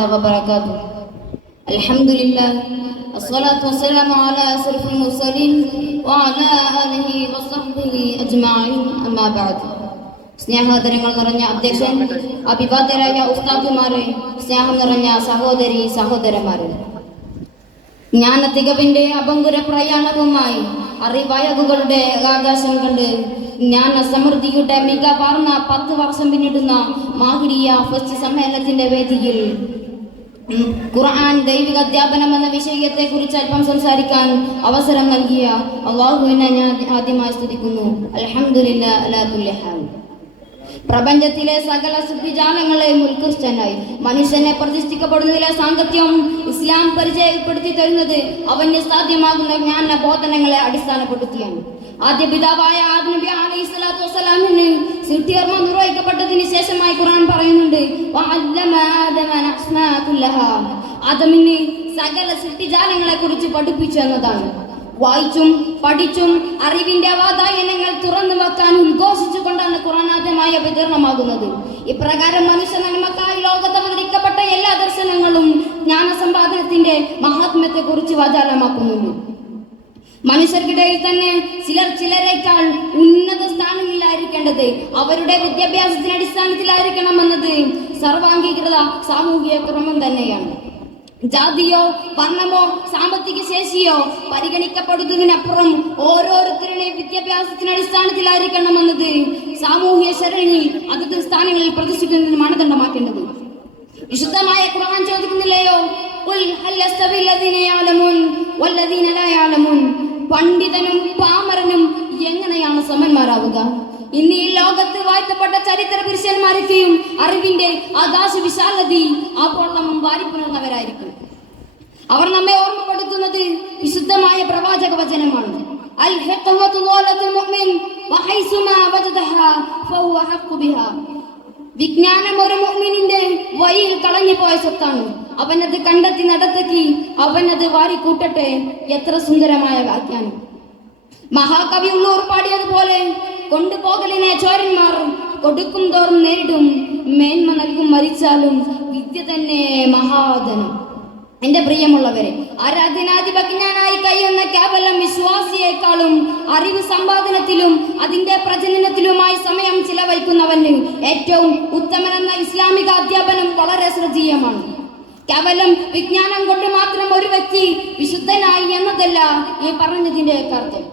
تعالى وبركاته. الحمد لله الصلاة والسلام على أشرف المرسلين وعلى آله وصحبه أجمعين أما بعد. സ്നേഹാദരങ്ങൾ നിറഞ്ഞ അധ്യക്ഷൻ, അഭിവാദ്യരായ ഉസ്താദുമാരെ, സ്നേഹം നിറഞ്ഞ സഹോദരി സഹോദരന്മാരെ, ജ്ഞാന തികവിന്റെ അപങ്കുര പ്രയാണവുമായി അറിവയകുകളുടെ ആകാശം കണ്ട് ജ്ഞാന സമൃദ്ധിയുടെ മികവാർന്ന 10 വർഷം പിന്നിടുന്ന മാഹിരിയ ഫസ്റ്റ് സമ്മേളനത്തിന്റെ വേദിയിൽ ഖുർആൻ ദൈവിക അധ്യാപനം എന്ന വിഷയത്തെ കുറിച്ച് അല്പം സംസാരിക്കാൻ അവസരം നൽകിയ അല്ലാഹുവിനെ ഞാൻ ആദ്യമായി സ്തുതിക്കുന്നു. അൽഹംദുലില്ലാഹി അലാ കുല്ലി ഹാൽ. പ്രപഞ്ചത്തിലെ സകല സൃഷ്ടിജാലങ്ങളെയും ഉത്കൃഷ്ടനായി മനുഷ്യനെ പ്രതിഷ്ഠിക്കപ്പെടുന്നതിലെ സാങ്കത്യം ഇസ്ലാം പരിചയപ്പെടുത്തി തരുന്നത് അവന് സാധ്യമാകുന്ന ജ്ഞാന ബോധനങ്ങളെ അടിസ്ഥാനപ്പെടുത്തിയാണ്. ആദ്യ പിതാവായ ആദം നബി അലൈഹിസ്സലാത്തു വസ്സലാമിന് സൃഷ്ടികർമ്മ നിർവഹിക്കപ്പെട്ടതിന് ശേഷമായി ഖുർആൻ പറയുന്നുണ്ട്, ആദമിന് സകല സൃഷ്ടിജാലങ്ങളെ കുറിച്ച് പഠിപ്പിച്ചു എന്നതാണ്. വായിച്ചും പഠിച്ചും അറിവിന്റെ വാതായനങ്ങൾ തുറന്നു വെക്കാൻ ഉദ്ഘോഷിച്ചുകൊണ്ടാണ് ഖുർആൻ ആദ്യമായി അവതരണമാകുന്നത്. ഇപ്രകാരം മനുഷ്യ നന്മക്കായി ലോകത്ത് അവതരിക്കപ്പെട്ട എല്ലാ ദർശനങ്ങളും ജ്ഞാന സമ്പാദനത്തിന്റെ മഹാത്മ്യത്തെ കുറിച്ച് വാചാലമാക്കുന്നുണ്ട്. മനുഷ്യർക്കിടയിൽ തന്നെ ചിലരേക്കാൾ ഉന്നത സ്ഥാനങ്ങളിലായിരിക്കേണ്ടത് അവരുടെ വിദ്യാഭ്യാസത്തിന്റെ അടിസ്ഥാനത്തിലായിരിക്കണമെന്നത് സർവാംഗീകൃത സാമൂഹിക ക്രമം തന്നെയാണ്. ജാതിയോ വർണ്ണമോ സാമ്പത്തിക ശേഷിയോ പരിഗണിക്കപ്പെടുന്നതിനപ്പുറം ഓരോരുത്തരുടെയും വിദ്യാഭ്യാസത്തിന്റെ അടിസ്ഥാനത്തിലായിരിക്കണമെന്നത് സാമൂഹ്യ ശരണിയിൽ അതത് സ്ഥാനങ്ങളിൽ പ്രതിഷ്ഠിക്കുന്നതിന് മാനദണ്ഡമാക്കേണ്ടത്. വിശുദ്ധമായ ഖുർആൻ ചോദിക്കുന്നില്ലയോ, പണ്ഡിതനും പാമരനും എങ്ങനെയാണ് സമന്മാരാവുക? ഇന്ന് ഈ ലോകത്ത് വാഴ്ത്തപ്പെട്ട ചരിത്ര പുരുഷന്മാരൊക്കെയും അറിവിന്റെ ആകാശ വിശാലതി ആപോളം വാരിപ്പുണർന്നവരായിരിക്കും. അവർ നമ്മെ ഓർമ്മപ്പെടുത്തുന്നത് വിശുദ്ധമായ പ്രവാചക വചനമാണ്. വിജ്ഞാനം ഒരു മുഅ്മിനിന്റെ വഴിയിൽ കളഞ്ഞുപോയ സ്വത്താണ്. അവനത് കണ്ടെത്തി നടത്തി അവനത് വാരിക്കൂട്ടട്ടെ. എത്ര സുന്ദരമായ വാക്യാനം! മഹാകവി ഉള്ളൂർ പാടിയതുപോലെ, കൊണ്ടുപോകലിനെ ചോരന്മാർ കൊടുക്കും തോറും നേരിടും, മേന്മ നൽകും മരിച്ചാലും വിദ്യ തന്നെ മഹാധനം. എന്റെ പ്രിയമുള്ളവരെ, ആരാധനാധിപജ്ഞാനായി കഴിയുന്ന കേവലം വിശ്വാസിയേക്കാളും അറിവ് സമ്പാദനത്തിലും അതിന്റെ പ്രചരണത്തിലുമായി സമയം ചിലവഴിക്കുന്നവന് ഏറ്റവും ഉത്തമനെന്ന ഇസ്ലാമിക അധ്യാപനം വളരെ ശ്രദ്ധേയമാണ്. കേവലം വിജ്ഞാനം കൊണ്ട് മാത്രം ഒരു വ്യക്തി വിശുദ്ധനായി എന്നതല്ല ഈ പറഞ്ഞതിന്റെ അർത്ഥം.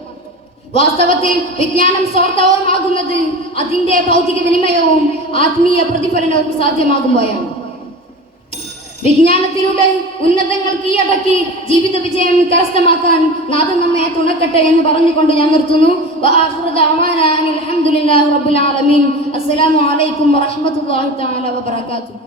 വാസ്തവത്തിൽ വിജ്ഞാനം സ്വാർത്ഥവുമാകുന്നത് അതിന്റെ ഭൗതിക വിനിമയവും ആത്മീയ പ്രതിഫലനവും സാധ്യമാകുമ്പോഴാണ്. വിജ്ഞാനത്തിലൂടെ ഉന്നതങ്ങൾ കീഴടക്കി ജീവിത വിജയം കരസ്ഥമാക്കാൻ നാഥൻ നമ്മെ തുണക്കട്ടെ എന്ന് പറഞ്ഞുകൊണ്ട് ഞാൻ നിർത്തുന്നു. അസ്സലാമു അലൈക്കും വറഹ്മത്തുള്ളാഹി തആല വബറകാതുഹു.